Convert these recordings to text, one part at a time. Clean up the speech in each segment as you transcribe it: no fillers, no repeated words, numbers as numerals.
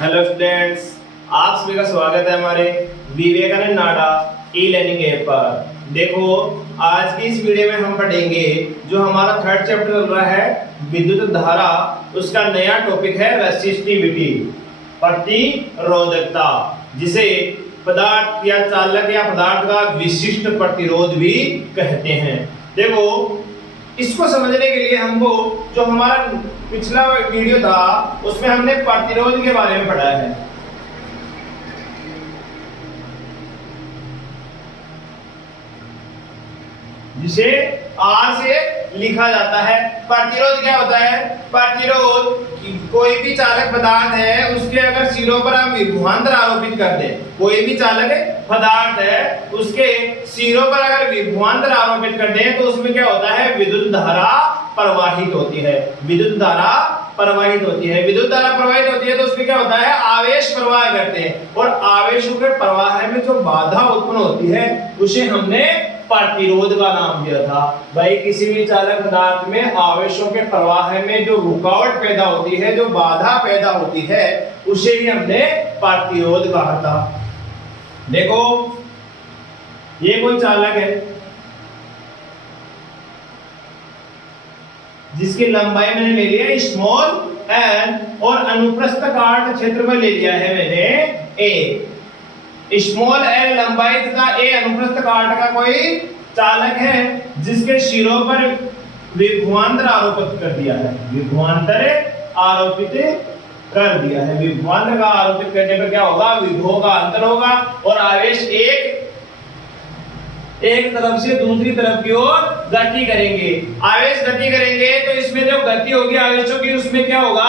Hello students, आप सभी का स्वागत है हमारे विवेकानंद नाडा ई लर्निंग ऐप पर। देखो, आज की इस वीडियो में हम पढ़ेंगे जो हमारा थर्ड चैप्टर चल रहा है विद्युत धारा, उसका नया टॉपिक है रेसिस्टिविटी, प्रतिरोधकता, जिसे पदार्थ या चालक या पदार्थ का विशिष्ट प्रतिरोध भी कहते हैं। देखो, इसको समझने के लिए हमको जो हमारा पिछला वीडियो था उसमें हमने प्रतिरोध के बारे में पढ़ा है। जिसे R से लिखा जाता है। प्रतिरोध क्या होता है? प्रतिरोध कोई भी चालक पदार्थ है, उसके अगर सिरों पर हम विभवांतर आरोपित कर दें, कोई भी चालक पदार्थ है उसके सिरों पर अगर विभवांतर आरोपित कर दें तो उसमें क्या होता है? विद्युत धारा प्रवाहित होती है। विद्युत धारा प्रवाहित होती है। विद्युत धारा प्रवाहित होती है तो उसमें क्या होता है? आवेश प्रवाह करते हैं, और आवेशों के प्रवाह में जो बाधा उत्पन्न होती है उसे हमने प्रतिरोध का नाम दिया था। भाई, किसी भी चालक पदार्थ में आवेशों के प्रवाह में जो रुकावट पैदा होती है, जो बाधा पैदा होती है, उसे ही हमने प्रतिरोध कहा था। देखो, ये कोई चालक है जिसकी लंबाई मैंने ले लिया स्मॉल एन, और अनुप्रस्थ काट क्षेत्रफल ले लिया है मैंने ए। स्मॉल एल लंबाई तथा ए अनुप्रस्थ काट का कोई चालक है जिसके सिरों पर विभवांतर आरोपित कर दिया है। विभवांतर आरोपित कर दिया है। विभवांतर का आरोपित करने पर क्या होगा? विभव का अंतर होगा और आवेश एक तरफ से दूसरी तरफ की ओर गति करेंगे। आवेश गति करेंगे तो इसमें जो गति होगी आवेशों की, उसमें क्या होगा?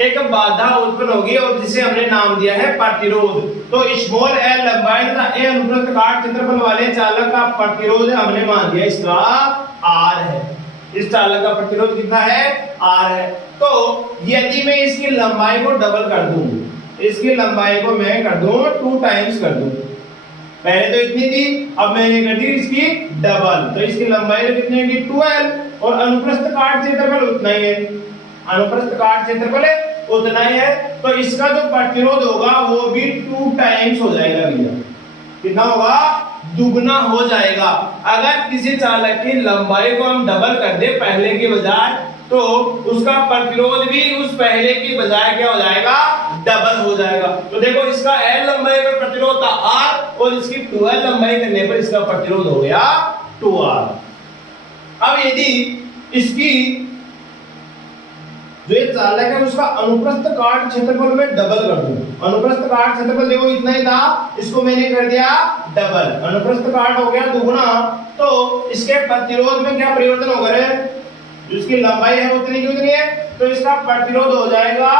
एक बाधा उत्पन्न होगी, और जिसे हमने नाम दिया है प्रतिरोध। तो स्मॉल एल लंबाई तथा ए अनुप्रस्थ काट क्षेत्रफल वाले चालक का प्रतिरोध हमने मान दिया इसका आर है। इस चालक का प्रतिरोध कितना है? आर है। तो यदि मैं इसकी लंबाई को डबल कर दूं, इसकी लंबाई को मैं कर दूं 2 टाइम्स कर दूं, पहले तो इतनी थी, अब मैंने कर दी इसकी डबल, तो इसकी लंबाई तो कितनी होगी? 12, और अनुप्रस्थ काट क्षेत्रफल उतना ही है। अनुप्रस्थ काट क्षेत्रफल उतना ही है, तो इसका जो प्रतिरोध होगा वो भी 2 टाइम्स हो जाएगा भैया। कितना होगा? दुगना हो जाएगा। अगर किसी चालक की लंबाई को हम डबल कर दे पहले के बजाय, तो उसका प्रतिरोध भी उस पहले की बजाय क्या हो जाएगा? डबल हो जाएगा। तो देखो, इसका L लंबाई पर प्रतिरोध था R, और इसकी 12 लंबाई करने पर इसका प्रतिरोध हो गया 2R। अब यदि इसकी जो ये चालक है उसका अनुप्रस्थ काट क्षेत्रफल में डबल कर दूं, अनुप्रस्थ काट क्षेत्रफल देखो इतना ही था, इसको मैंने कर दिया डबल, अनुप्रस्थ काट हो गया दुगुना, तो इसके प्रतिरोध में क्या परिवर्तन होगा रे? जिसकी लंबाई है उतनी की उतनी है, तो इसका प्रतिरोध हो जाएगा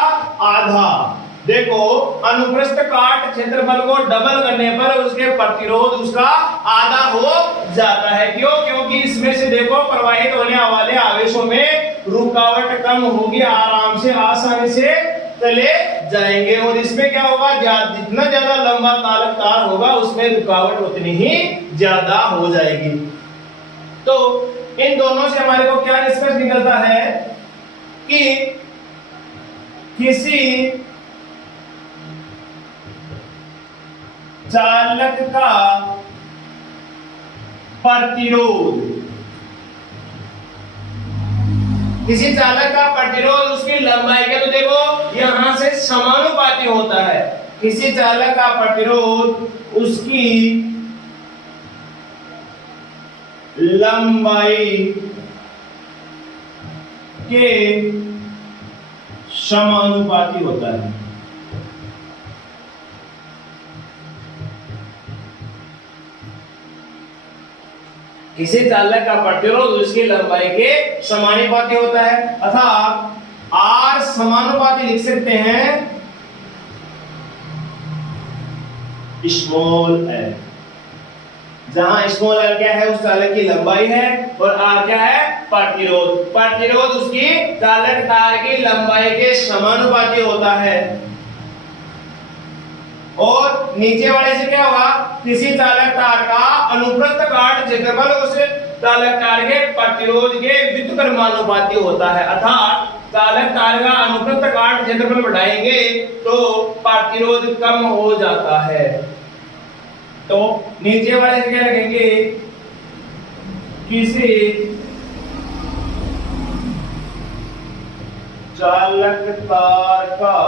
आधा। देखो, अनुप्रस्थ काट क्षेत्रफल को डबल करने पर उसके प्रतिरोध उसका आधा हो जाता है। क्यों? क्योंकि इसमें से देखो प्रवाहित होने वाले आवेशों में रुकावट कम होगी, आराम से आसानी से चले जाएंगे, और इसमें क्या होगा? जितना ज्यादा लंबा चालक तार होगा उसमें रुकावट उतनी ही ज्यादा हो जाएगी। तो इन दोनों से हमारे को क्या निष्कर्ष निकलता है कि किसी चालक का प्रतिरोध, किसी चालक का प्रतिरोध उसकी लंबाई का, तो देखो यहां से समानुपाती होता है। किसी चालक का प्रतिरोध उसकी लंबाई के समानुपाती होता है। किसी चालक का प्रतिरोध उसकी लंबाई के समानुपाती होता है, अर्थात R समानुपाती लिख सकते हैं स्मॉल एल, जहां स्मॉल एल क्या है? उस चालक की लंबाई है, और R क्या है? प्रतिरोध। प्रतिरोध उसकी चालक तार की लंबाई के समानुपाती होता है। और नीचे वाले से क्या होगा? किसी चालक तार का अनुप्रस्थ काट क्षेत्रफल उसे चालक तार के प्रतिरोध के व्युत्क्रमानुपाती होता है, अर्थात चालक तार का अनुप्रस्थ काट क्षेत्रफल बढ़ाएंगे तो प्रतिरोध कम हो जाता है। तो नीचे वाले से क्या लिखेंगे, किसी चालक तार का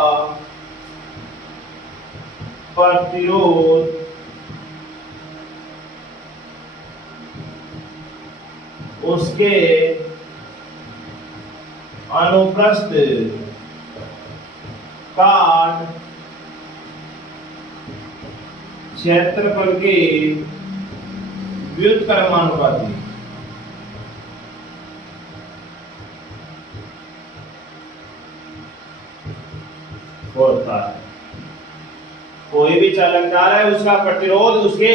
प्रतिरोध उसके अनुप्रस्थ काट क्षेत्रफल के व्युत्क्रमानुपाती होता है। कोई भी चालक तार है उसका प्रतिरोध उसके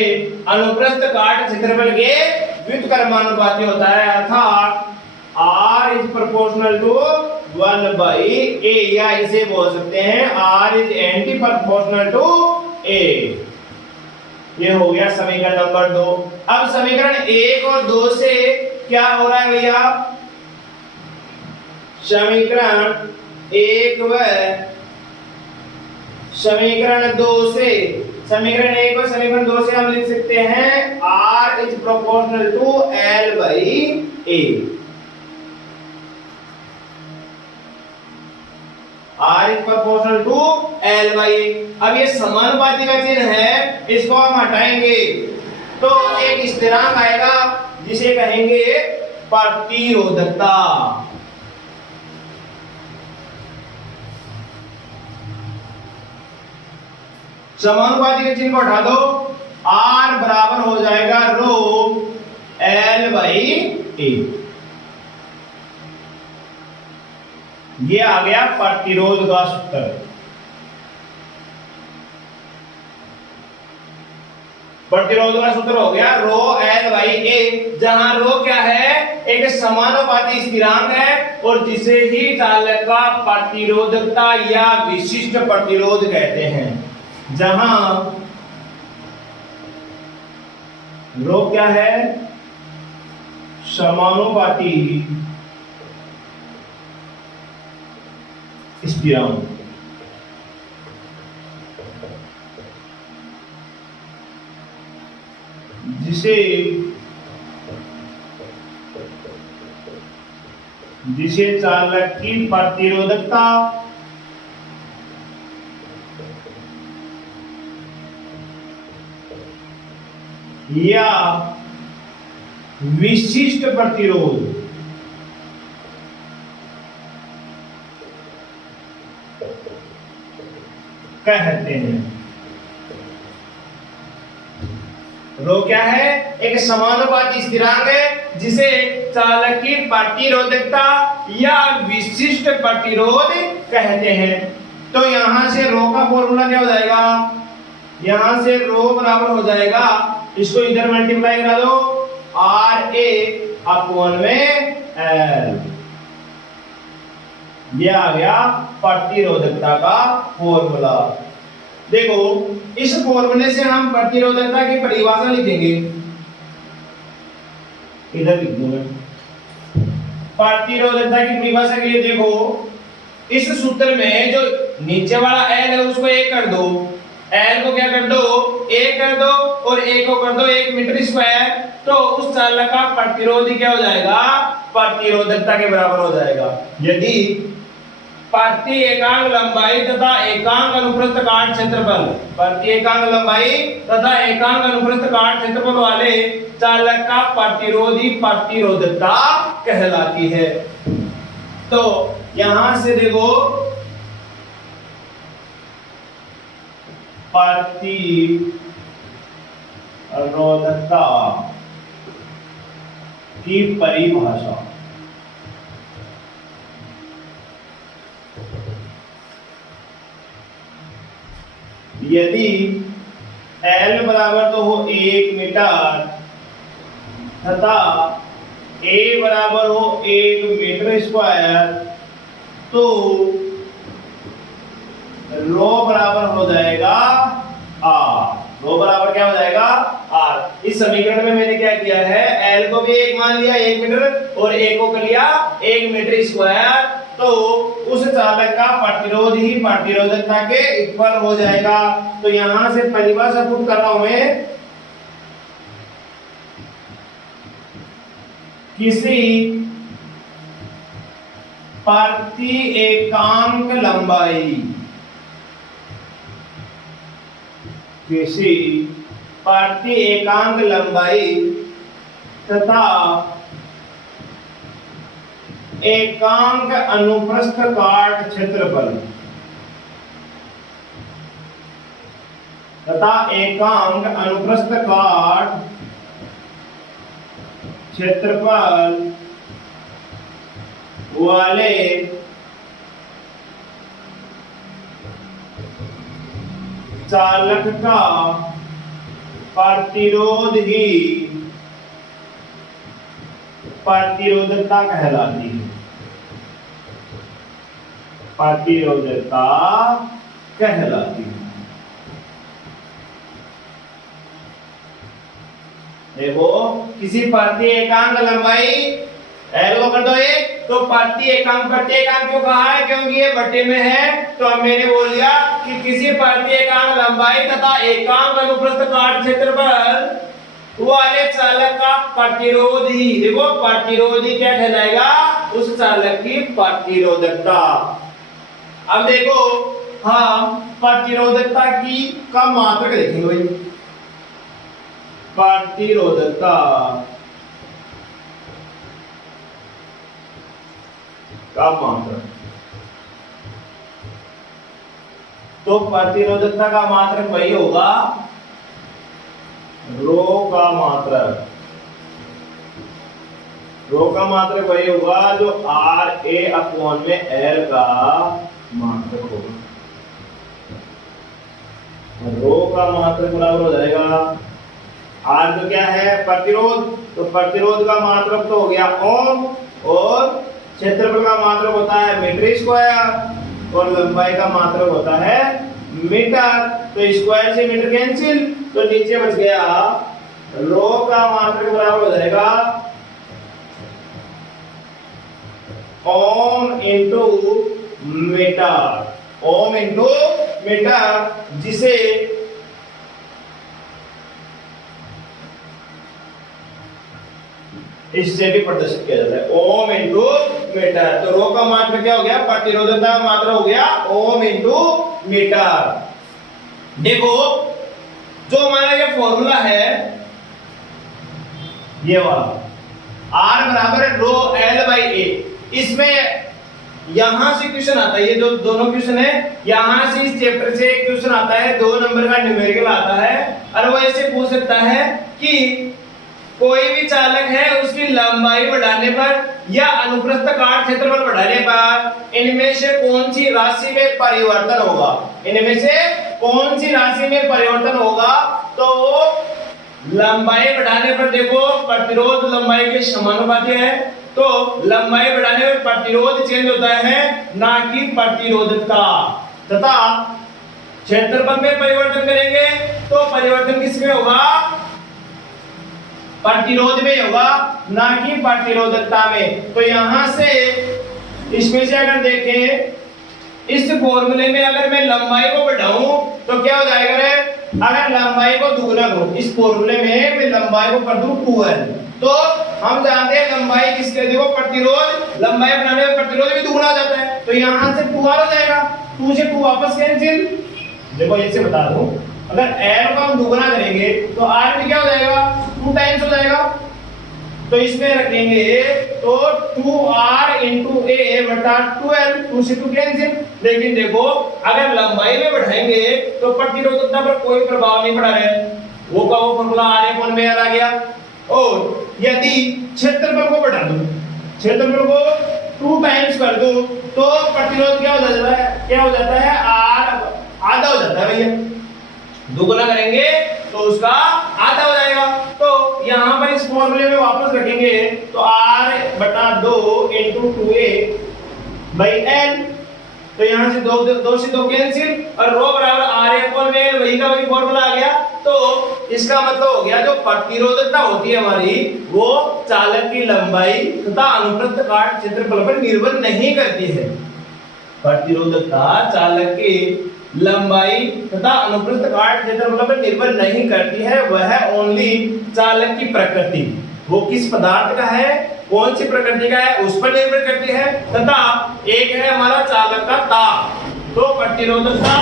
अनुप्रस्थ काट क्षेत्रफल के व्युत्क्रमानुपाती होता है, अर्थात R is proportional to 1 by A, या इसे बोल सकते हैं R is anti proportional to A। ये हो गया समीकरण नंबर 2। अब समीकरण 1 और 2 से क्या हो रहा है भैया, समीकरण 1 व समीकरण 2 से, समीकरण 1 और समीकरण 2 से हम लिख सकते हैं R is proportional to L by A। R is proportional to L by A। अब ये समानुपाती का चिन्ह है, इसको हम हटाएंगे तो एक स्थिरांक आएगा जिसे कहेंगे प्रतिरोधकता। समानुपाती के चिन्ह को हटा दो, R बराबर हो जाएगा रो L बाई A। ये आ गया प्रतिरोध का सूत्र। प्रतिरोध का सूत्र हो गया रो L बाई A, जहां रो क्या है, एक समानुपाती स्थिरांक है और जिसे ही चालक का प्रतिरोधकता या विशिष्ट प्रतिरोध कहते हैं। जहां रो क्या है, समानुपाती स्थिरांक, जिसे चालक की प्रतिरोधकता या विशिष्ट प्रतिरोध कहते हैं। रो क्या है, एक समानुपाती स्थिरांक है जिसे चालक की प्रतिरोधकता या विशिष्ट प्रतिरोध कहते हैं। तो यहां से रो का फॉर्मूला क्या हो जाएगा, यहां से रो बराबर हो जाएगा, इसको इधर मल्टीप्लाई करा दो, आर ए अपॉन में एल। ये आ गया प्रतिरोधकता का फॉर्मूला। देखो इस फॉर्मूले से हम प्रतिरोधकता की परिभाषा लिखेंगे, इधर लिख दूंगा। प्रतिरोधकता की परिभाषा के लिए देखो, इस सूत्र में जो नीचे वाला L है उसको 1 कर दो, L को क्या कर दो, 1 कर दो और 1 को कर दो 1 मीटर स्क्वायर, तो उस चालक का प्रतिरोध क्या हो जाएगा, प्रतिरोधकता के बराबर हो जाएगा। यदि प्रति एकांक लंबाई तथा एकांक अनुप्रस्थ काट क्षेत्रफल, प्रति एकांक लंबाई तथा एकांक अनुप्रस्थ काट क्षेत्रफल वाले चालक का प्रतिरोधी प्रतिरोधकता कहलाती है। तो यहां से देखो प्रतिरोधकता की परिभाषा, यदि L बराबर तो हो 1 मीटर तथा A बराबर हो 1 मीटर स्क्वायर, तो रो बराबर हो जाएगा R। रो बराबर क्या हो जाएगा, R। इस समीकरण में मैंने क्या किया है, L को भी 1 मान लिया 1 मीटर और A को कर लिया 1 मीटर स्क्वायर, तो उस चालक का प्रतिरोध ही प्रतिरोधकता के इक्वल हो जाएगा। तो यहां से परिभाषा पुट कर रहा हूं मैं, किसी प्रति एकांक लंबाई, किसी प्रति एकांक लंबाई तथा एकांक अनुप्रस्थ काट क्षेत्रफल तथा एकांक अनुप्रस्थ काट क्षेत्रफल वाले चालक का प्रतिरोध ही प्रतिरोधकता कहलाती है, प्रतिरोधकता कहलाती है। देखो किसी प्रति एकांक लंबाई L को कर दो 1, तो प्रति एकांक क्यों कहा है, क्योंकि ये बटे में है, तो अब मैंने बोल दिया कि किसी प्रति एकांक लंबाई तथा एकांक अनुप्रस्थ काट क्षेत्रफल वाले चालक का प्रतिरोध ही, देखो प्रतिरोध ही क्या कहलाएगा, उस चालक की प्रतिरोधकता। अब देखो हम प्रतिरोधकता की का मात्रक देखेंगे भाई, प्रतिरोधकता का मात्रक, तो प्रतिरोधकता का मात्रक वही होगा रो का मात्रक, रो का मात्रक वही होगा जो आर ए अपॉन में एल का मात्रक होगा। रो का मात्रक बराबर हो जाएगा आर, तो क्या है प्रतिरोध, तो प्रतिरोध का मात्रक तो हो गया ओम, और क्षेत्रफल का मात्रक होता है मीटर स्क्वायर, और लंबाई का मात्रक होता है मीटर। तो स्क्वायर से मीटर कैंसिल, तो नीचे बच गया रो का मात्रक बराबर हो जाएगा ohm into metre, ohm into metre, जिसे इससे भी प्रदर्शित किया जाता है ओम इंटू मीटर। तो रो का मात्रक क्या हो गया, प्रतिरोधकता का मात्रक हो गया ओम इंटू मीटर। देखो जो हमारा ये फॉर्मूला है ये वाला R बराबर रो L बाई ए, इसमें यहां से क्वेश्चन आता है, ये जो दोनों क्वेश्चन है यहां से इस चैप्टर से क्वेश्चन आता है, 2 नंबर का न्यूमेरिकल आता है, और वो ऐसे पूछ सकता है कि कोई भी चालक है उसकी लंबाई बढ़ाने पर या अनुप्रस्थ काट क्षेत्रफल बढ़ाने पर इनमें से कौन सी राशि में परिवर्तन होगा, इनमें से कौन सी राशि में परिवर्तन होगा, तो लंबाई बढ़ाने पर देखो प्रतिरोध लंबाई के समानुपाती है, तो लंबाई बढ़ाने पर प्रतिरोध चेंज होता है ना कि प्रतिरोधकता, तथा क्षेत्रफल में परिवर्तन करेंगे तो परिवर्तन किसमें होगा, प्रतिरोध में होगा ना कि प्रतिरोधकता में। तो यहां से इसमें से अगर देखें इस फॉर्मूले में अगर मैं लंबाई को बढ़ाऊं तो क्या हो जाएगा रे, अगर लंबाई को दुगना करूं इस फॉर्मूले में मैं लंबाई को कर दूं 2l, तो हम जानते हैं लंबाई किसके, देखो प्रतिरोध, लंबाई बढ़ाने में प्रतिरोध भी दुगना हो जाता है, तो यहां से 2r हो जाएगा, 2 से 2 वापस कैंसिल। देखो ऐसे बता दूं अगर l को हम दुगना करेंगे तो r भी क्या हो जाएगा 2 टाइम्स हो जाएगा, तो इसमें रखेंगे तो 2r इंटू ए बटा 2l, 2 से 2 कैंसिल। लेकिन देखो अगर लंबाई में बढ़ाएंगे तो प्रतिरोधकता पर कोई प्रभाव नहीं पड़ा है, वो का वो फॉर्मूला r अपॉन में आ गया। और यदि क्षेत्रफल को बढ़ा दूं, क्षेत्रफल को 2 टाइम्स कर दूं तो प्रतिरोध क्या हो जाता है, क्या हो जाता है r आधा हो जाता है भैया, दुगना करेंगे तो उसका आधा हो जाएगा। तो यहां पर इस फॉर्मूले में वापस रखेंगे तो r बटा 2 इंटू 2a बाई l, तो यहां से 2 से 2 कैंसिल, और रो बराबर r अपॉन में वही का वही फॉर्मूला आ गया। तो इसका मतलब हो गया जो प्रतिरोधकता होती है हमारी वो चालक की लंबाई तथा अनुप्रस्थ काट क्षेत्रफल पर निर्भर नहीं करती है। प्रतिरोधकता चालक की लंबाई तथा अनुप्रस्थ काट क्षेत्रफल पर निर्भर नहीं करती है, वह ओनली चालक की प्रकृति, वो किस पदार्थ का है, कौन सी प्रकृति का है, उस पर निर्भर करती है। तथा एक है हमारा चालक का ताप। तो प्रतिरोधकता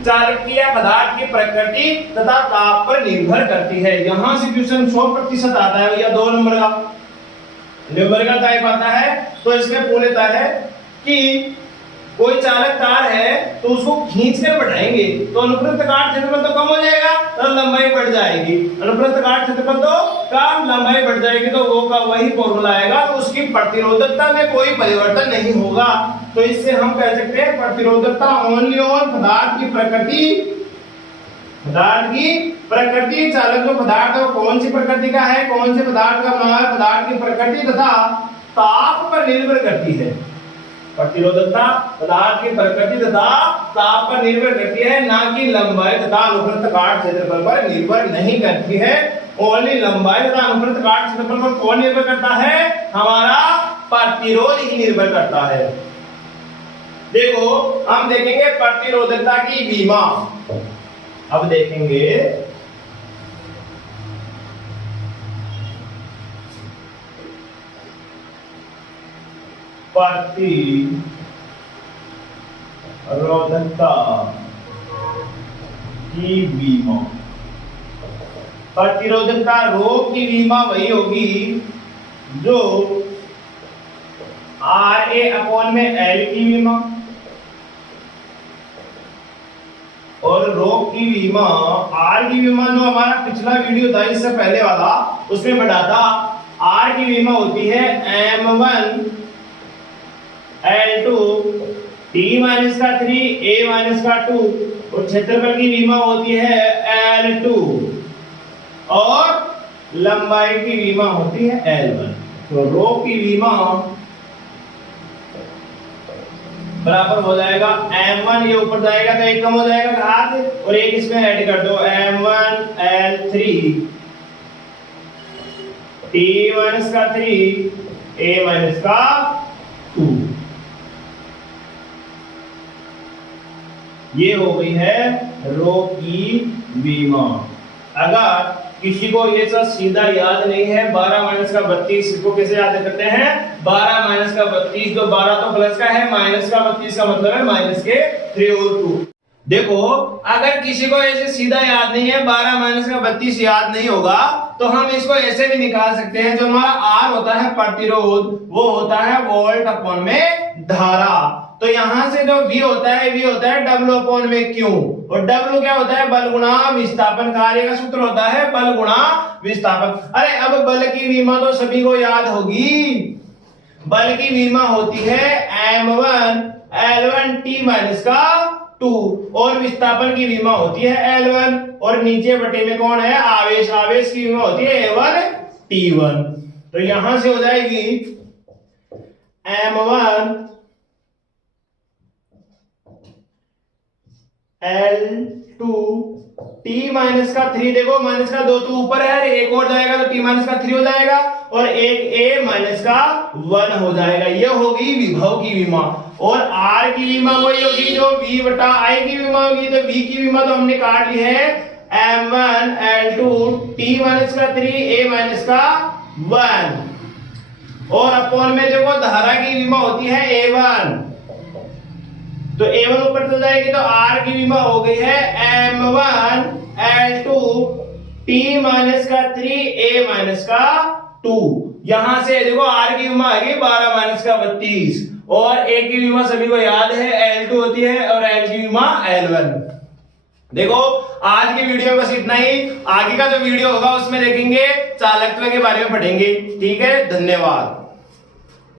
चालक की या पदार्थ की प्रकृति तथा ताप पर निर्भर करती है। यहां से क्वेश्चन 100% आता है भैया 2 नंबर का टाइप आता है। तो इसमें पूछता है कि कोई चालक तार है तो उसको खींचकर बढ़ाएंगे तो अनुप्रस्थ काट क्षेत्रफल तो कम हो जाएगा तो लंबाई बढ़ जाएगी, अनुप्रस्थ काट क्षेत्रफल तो कम लंबाई बढ़ जाएगी, तो वो का वही फॉर्मूला आएगा। तो उसकी प्रतिरोधकता में कोई परिवर्तन नहीं होगा। तो इससे हम कह सकते हैं प्रतिरोधकता ओनली ऑन पदार्थ की प्रकृति, पदार्थ की प्रकृति, चालक जो पदार्थ है कौन सी प्रकृति का है, कौन से पदार्थ का बना है, पदार्थ की प्रकृति तथा ताप पर निर्भर करती है। प्रतिरोधकता पदार्थ की प्रकृति तथा ताप पर निर्भर करती है, ना कि लंबाई तथा अनुप्रस्थ काट क्षेत्रफल पर निर्भर नहीं करती है। ओनली लंबाई तथा अनुप्रस्थ काट क्षेत्रफल पर कौन निर्भर करता है, हमारा प्रतिरोध ही निर्भर करता है। देखो हम देखेंगे प्रतिरोधकता की विमा। अब देखेंगे प्रतिरोधकता की विमा। प्रतिरोधकता रोग की विमा वही होगी जो RA में L की विमा, और रोग की विमा R की विमा जो हमारा पिछला वीडियो था इससे पहले वाला उसमें बढ़ा था। R की विमा होती है M1 L2 T-3 A-2 और क्षेत्रफल की विमा होती है L2 और लंबाई की विमा होती है L1। तो रो की विमा बराबर हो जाएगा M1, ये ऊपर जाएगा तो एक कम हो जाएगा हाथ और एक इसमें ऐड कर दो M1 L3 T-3 A-2। ये हो गई है रो की विमा। अगर किसी को ये सब सीधा याद नहीं है 12 माइनस का 32 इसको कैसे याद करते हैं, 12 माइनस का 32 तो 12 तो प्लस का है, माइनस का 32 का मतलब है माइनस के 3 और 2। देखो अगर किसी को ऐसे सीधा याद नहीं है 12 माइनस का 32 याद नहीं होगा तो हम इसको ऐसे भी निकाल सकते हैं। जो हमारा R होता है प्रतिरोध वो होता है वोल्ट अपॉन में धारा। तो यहां से जो V होता है W अपॉन में Q, और W क्या होता है बल गुणा विस्थापन। कार्य का सूत्र होता है बल गुणा विस्थापन। अरे अब बल की विमा तो सभी को याद होगी। बल की विमा होती है M1 L1 T-2 और विस्थापन की विमा होती है L1 और नीचे बटे में कौन है आवेश, आवेश की विमा होती है A1 T1। तो यहां से हो जाएगी M1 L2 T-3, देखो माइनस का 2 तो ऊपर है, एक और जाएगा तो T-3 हो जाएगा और एक A-1 हो जाएगा। ये होगी विभव की विमा। और R की विमा वही होगी जो V बटा I की विमा होगी। तो V की विमा तो हमने काट ली है M1 L2 T-3 A-1 और अपॉन में देखो धारा की विमा होती है A1। तो A1 ऊपर चल जाएगी तो R की विमा हो गई है M1 L2 T-3 A-2। यहां से देखो R की विमा आ गई 12 माइनस का 32 और A की विमा सभी को याद है L2 होती है और L की विमा L1। देखो आज की वीडियो में बस इतना ही। आगे का जो वीडियो होगा उसमें देखेंगे चालकत्व के बारे में पढ़ेंगे। ठीक है, धन्यवाद।